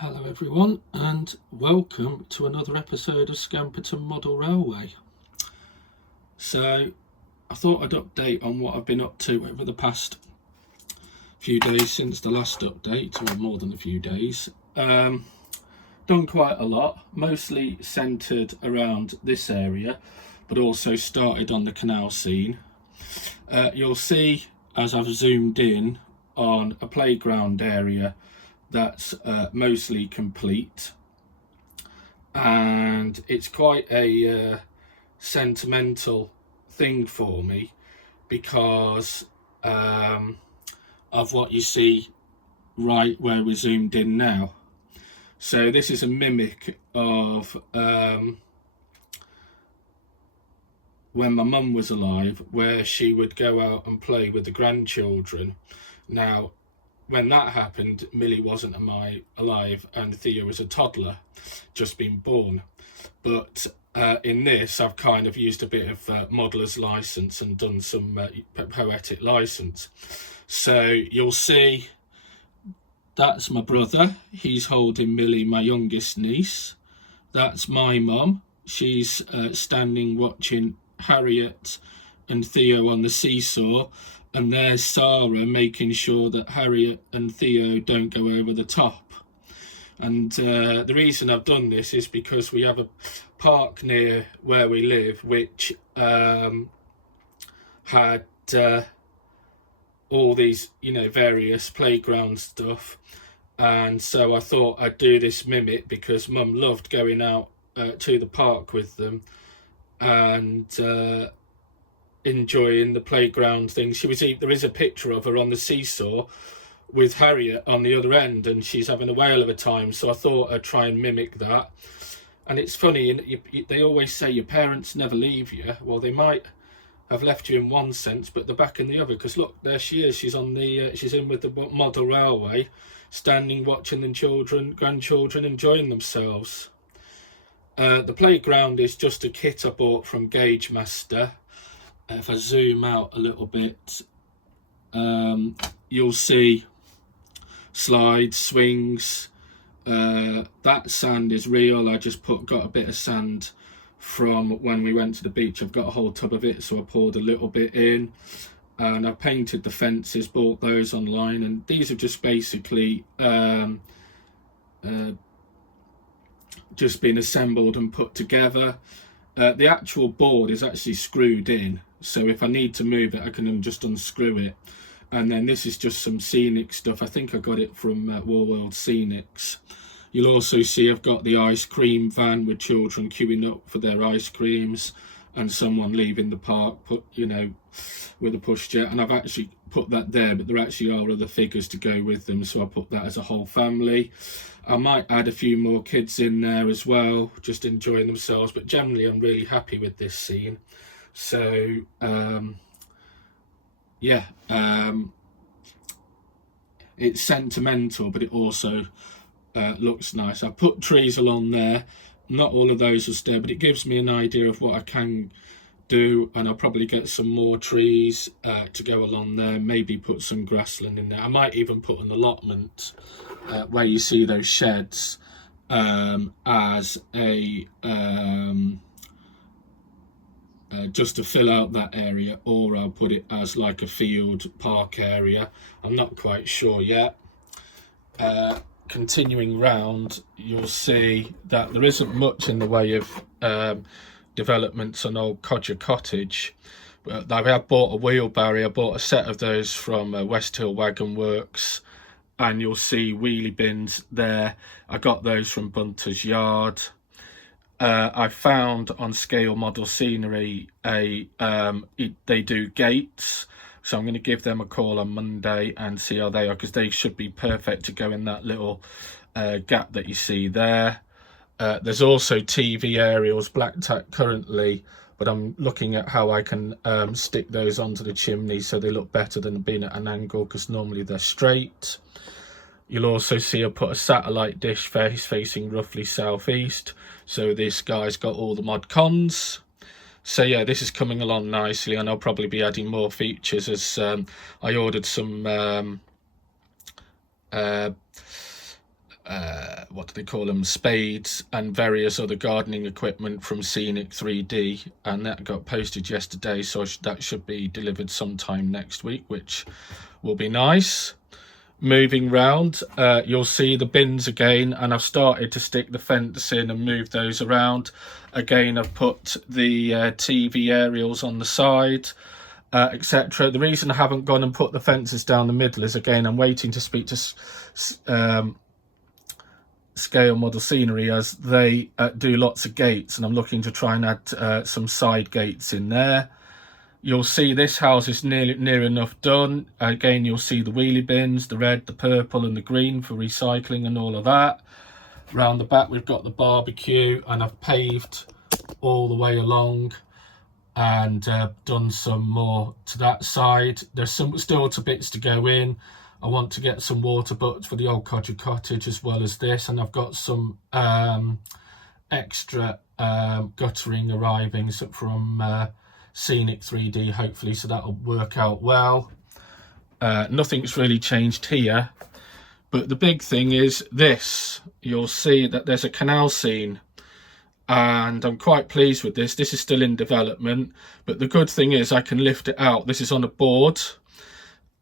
Hello everyone, and welcome to another episode of Scamperton Model Railway. So I thought I'd update on what I've been up to over the past few days since the last update, or more than a few days. Done quite a lot, mostly centred around this area, but also started on the canal scene. You'll see as I've zoomed in on a playground area that's mostly complete, and it's quite a sentimental thing for me because of what you see right where we're zoomed in now. So this is a mimic of when my mum was alive, where she would go out and play with the grandchildren. Now, when that happened, Millie wasn't alive and Theo was a toddler, just been born. But in this, I've kind of used a bit of modeller's license and done some poetic license. So you'll see that's my brother. He's holding Millie, my youngest niece. That's my mum. She's standing watching Harriet and Theo on the seesaw. And there's Sarah making sure that Harriet and Theo don't go over the top. And the reason I've done this is because we have a park near where we live which had all these, various playground stuff. And so I thought I'd do this mimic because Mum loved going out to the park with them and enjoying the playground things. There is a picture of her on the seesaw with Harriet on the other end, and she's having a whale of a time. So I thought I'd try and mimic that. And it's funny, they always say your parents never leave you. Well, they might have left you in one sense, but they're back in the other. Because look, there she is. She's on the she's in with the model railway, standing watching the grandchildren enjoying themselves. The playground is just a kit I bought from Gauge Master. If I zoom out a little bit, you'll see slides, swings. That sand is real. I just got a bit of sand from when we went to the beach. I've got a whole tub of it, so I poured a little bit in, and I painted the fences, bought those online, and these are just basically just been assembled and put together. The actual board is actually screwed in, so if I need to move it, I can just unscrew it. And then this is just some scenic stuff. I think I got it from War World Scenics. You'll also see I've got the ice cream van with children queuing up for their ice creams, and someone leaving the park, with a pushchair. And I've actually put that there, but there actually are other figures to go with them, so I put that as a whole family. I might add a few more kids in there as well, just enjoying themselves, but generally I'm really happy with this scene. So it's sentimental, but it also looks nice. I put trees along there. Not all of those will stay, but it gives me an idea of what I can do, and I'll probably get some more trees to go along there, maybe put some grassland in there. I might even put an allotment where you see those sheds as a just to fill out that area, or I'll put it as like a field park area. I'm not quite sure yet. Continuing round, you'll see that there isn't much in the way of developments on Old Codger Cottage. But I have bought a wheelbarrow. I bought a set of those from West Hill Wagon Works, and you'll see wheelie bins there. I got those from Bunter's Yard. I found on Scale Model Scenery they do gates, so I'm going to give them a call on Monday and see how they are, because they should be perfect to go in that little gap that you see there. There's also TV aerials, black tack currently, but I'm looking at how I can stick those onto the chimney so they look better than being at an angle, because normally they're straight. You'll also see I put a satellite dish facing roughly southeast, so this guy's got all the mod cons. So yeah, this is coming along nicely, and I'll probably be adding more features as I ordered some what do they call them, spades and various other gardening equipment from Scenic 3D, and that got posted yesterday, so that should be delivered sometime next week, which will be nice. Moving round, you'll see the bins again, and I've started to stick the fence in and move those around. Again, I've put the TV aerials on the side, etc. The reason I haven't gone and put the fences down the middle is, again, I'm waiting to speak to Scale Model Scenery, as they do lots of gates, and I'm looking to try and add some side gates in there. You'll see this house is near enough done. Again, you'll see the wheelie bins, the red, the purple and the green for recycling and all of that. Round the back we've got the barbecue, and I've paved all the way along and done some more to that side. There's some still bits to go in. I want to get some water butts for the old codger cottage as well as this, and I've got some extra guttering arriving from Scenic 3D, hopefully, so that'll work out well. Nothing's really changed here, but the big thing is this. You'll see that there's a canal scene, and I'm quite pleased with this. This is still in development, but the good thing is I can lift it out. This is on a board,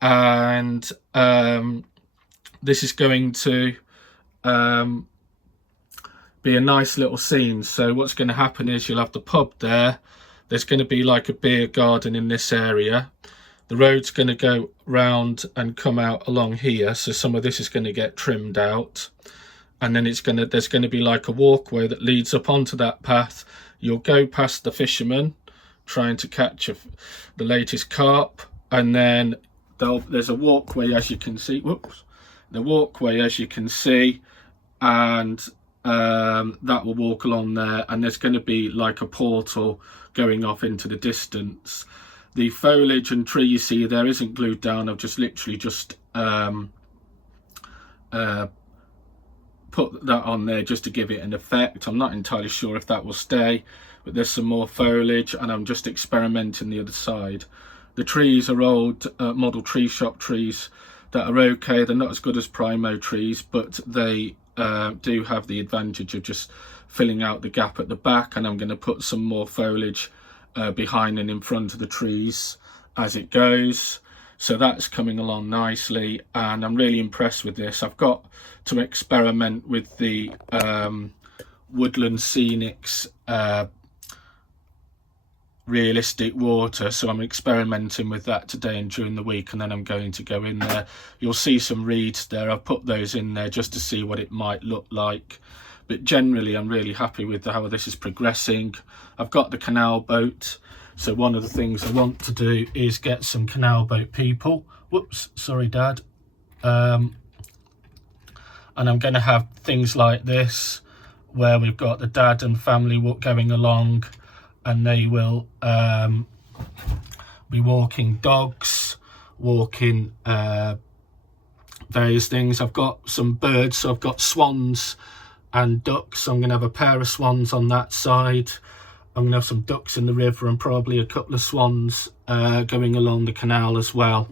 and this is going to be a nice little scene. So what's going to happen is you'll have the pub there. There's going to be like a beer garden in this area. The road's going to go round and come out along here, so some of this is going to get trimmed out, and then there's going to be like a walkway that leads up onto that path. You'll go past the fishermen trying to catch the latest carp, and then there's a walkway, as you can see. The walkway, as you can see, and that will walk along there, and there's going to be like a portal going off into the distance. The foliage and tree you see there isn't glued down. I've just literally just put that on there just to give it an effect. I'm not entirely sure if that will stay, but there's some more foliage, and I'm just experimenting the other side. The trees are old model tree shop trees that are okay. They're not as good as Primo trees, but they do have the advantage of just filling out the gap at the back, and I'm going to put some more foliage behind and in front of the trees as it goes. So that's coming along nicely, and I'm really impressed with this. I've got to experiment with the Woodland Scenics realistic water, so I'm experimenting with that today and during the week, and then I'm going to go in there. You'll see some reeds there. I've put those in there just to see what it might look like, but generally I'm really happy with how this is progressing. I've got the canal boat, so one of the things I want to do is get some canal boat people. Whoops, sorry Dad. And I'm going to have things like this where we've got the dad and family going along, and they will be walking dogs, walking various things. I've got some birds, so I've got swans and ducks. So I'm going to have a pair of swans on that side. I'm going to have some ducks in the river and probably a couple of swans going along the canal as well.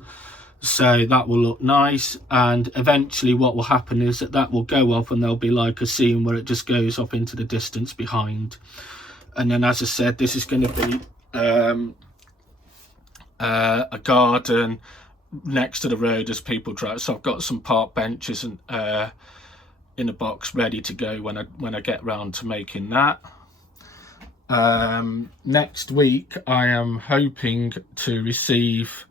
So that will look nice, and eventually what will happen is that will go up, and there'll be like a scene where it just goes off into the distance behind. And then, as I said, this is going to be a garden next to the road as people drive. So I've got some park benches and in a box ready to go when I get round to making that. Next week I am hoping to receive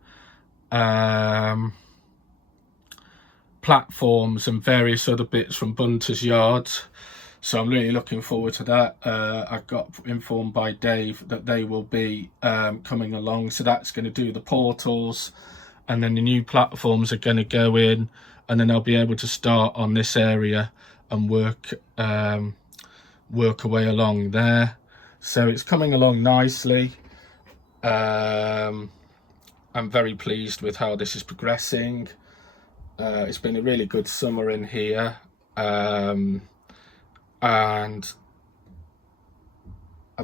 platforms and various other bits from Bunter's Yard, so I'm really looking forward to that. I got informed by Dave that they will be coming along, so that's going to do the portals, and then the new platforms are going to go in, and then I'll be able to start on this area and work away along there. So it's coming along nicely. I'm very pleased with how this is progressing. It's been a really good summer in here, and I'm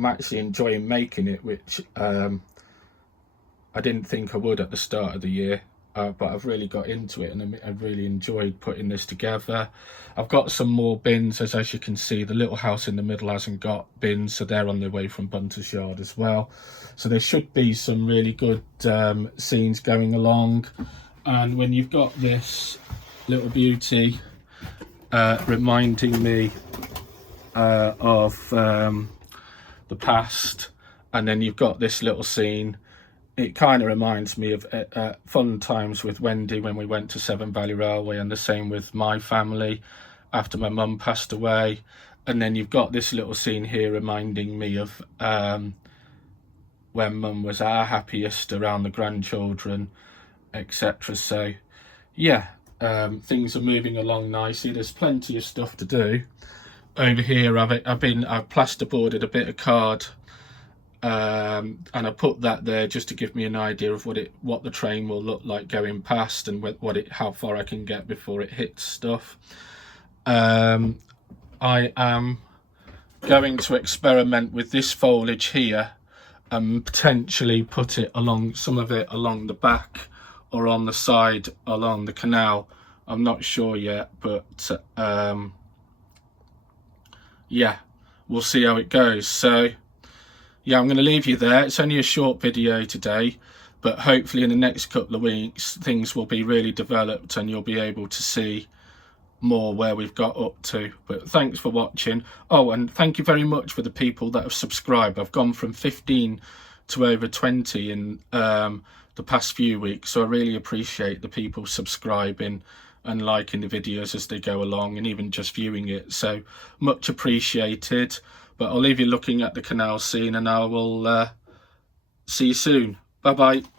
actually enjoying making it, which I didn't think I would at the start of the year. but I've really got into it, and I've really enjoyed putting this together. I've got some more bins, as you can see. The little house in the middle hasn't got bins, so they're on their way from Bunter's Yard as well. So there should be some really good scenes going along. And when you've got this little beauty reminding me of the past, and then you've got this little scene, it kind of reminds me of fun times with Wendy when we went to Severn Valley Railway, and the same with my family after my mum passed away. And then you've got this little scene here reminding me of when mum was our happiest around the grandchildren, etc. So yeah, things are moving along nicely. There's plenty of stuff to do. Over here I've plasterboarded a bit of card, and I put that there just to give me an idea of what the train will look like going past, and how far I can get before it hits stuff. I am going to experiment with this foliage here and potentially put it along, some of it along the back or on the side along the canal. I'm not sure yet, but yeah, we'll see how it goes. So yeah, I'm going to leave you there. It's only a short video today, but hopefully in the next couple of weeks things will be really developed and you'll be able to see more where we've got up to. But thanks for watching. Oh, and thank you very much for the people that have subscribed. I've gone from 15 to over 20 in the past few weeks, so I really appreciate the people subscribing and liking the videos as they go along, and even just viewing it. So much appreciated. But I'll leave you looking at the canal scene, and I will see you soon. Bye bye.